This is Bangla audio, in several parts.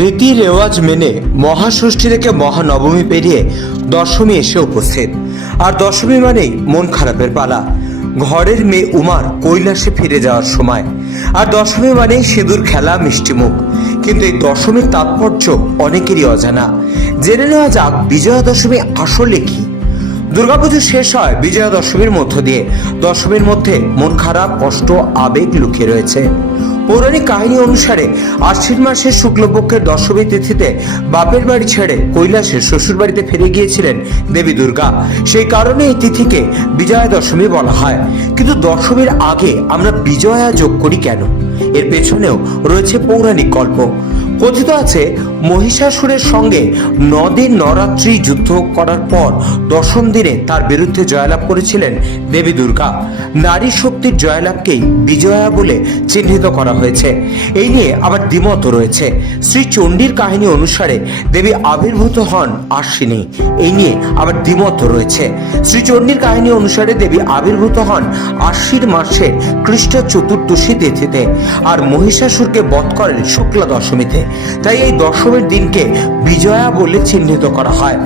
রীতি রেওয়াজ মেনে মহাষষ্ঠী থেকে মহানবমী পেরিয়ে দশমী এসে উপস্থিত। আর দশমী মানেই মন খারাপের পালা। ঘরের মেয়ে উমার কৈলাসে ফিরে যাওয়ার সময়। আর দশমী মানেই সিঁদুর খেলা, মিষ্টি মুখ। কিন্তু এই দশমীর তাৎপর্য অনেকেরই অজানা। জেনে নেওয়া যাক বিজয়া দশমী আসলে কি। দুর্গাপুজো শেষ হয় বিজয়া দশমীর মধ্য দিয়ে। দশমীর মধ্যে মন খারাপ, কষ্ট, আবেগ লুকিয়ে রয়েছে। পৌরাণিক কাহিনী অনুসারে আশ্বিন মাসের শুক্লপক্ষের দশমী তিথিতে বাপের বাড়ি ছেড়ে কৈলাসে শ্বশুর বাড়িতে ফিরে গিয়েছিলেন দেবী দুর্গা। সেই কারণে এই তিথিকে বিজয়া দশমী বলা হয়। কিন্তু দশমীর আগে আমরা বিজয়া যোগ করি কেন? এর পেছনেও রয়েছে পৌরাণিক গল্প। কথিত আছে মহিষাসুরের সঙ্গে 9 দিন নরাত্রি যুদ্ধ করার পর দশম দিনে তার বিরুদ্ধে জয়লাভ করেছিলেন দেবী দুর্গা। নারী শক্তির জয়লাভকেই বিজয়া বলে চিহ্নিত করা হয়েছে। এই নিয়ে আবার দ্বিমত রয়েছে। শ্রী চণ্ডীর কাহিনী অনুসারে দেবী আবির্ভূত হন আশ্বিনী। এই নিয়ে আবার দ্বিমত রয়েছে। শ্রী চণ্ডীর কাহিনী অনুসারে দেবী আবির্ভূত হন আশ্বিন মাসের কৃষ্ণ চতুর্দশী তিথিতে, আর মহিষাসুরকে বধ করেন শুক্লা দশমীতে। তাই এই দশমীর দিনকে বিজয়া বলে চিহ্নিত করা হয়।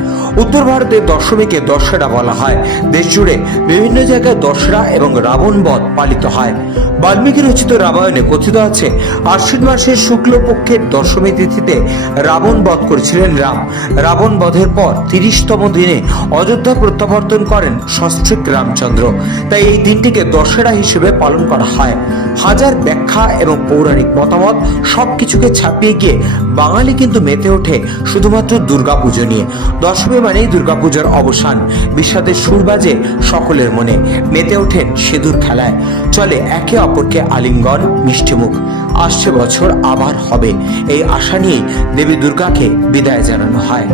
উত্তর ভারতে দশমীকে দশরা বলা হয়। দেশ জুড়ে বিভিন্ন জায়গায় দশরা এবং রাবণ বধ পালিত হয়। বাল্মীকি রচিত রামায়ণে কথিত আছে আশ্বিন মাসের শুক্লপক্ষের দশমী তিথিতে রাবণ বধ করেছিলেন রাম। রাবণ বধের পর 30তম দিনে অযোধ্যা প্রত্যাবর্তন করেন সস্ত্রীক রামচন্দ্র। তাই এই দিনটিকে দশরা হিসেবে পালন করা হয়। হাজার ব্যাখ্যা এবং পৌরাণিক মতামত সবকিছুকে ছাপিয়ে গিয়ে বাঙালি কিন্তু মেতে ওঠে শুধুমাত্র দুর্গাপুজো নিয়ে। দশমী মানেই দুর্গাপূজার অবসান। বিষাদের সুর বাজে সকলের মনে। মেতে ওঠেন সিঁদুর খেলায়। চলে একে অপরকে আলিঙ্গন, মিষ্টিমুখ। আসছে বছর আবার হবে, এই আশা নিয়েই দেবী দুর্গাকে বিদায় জানানো হয়।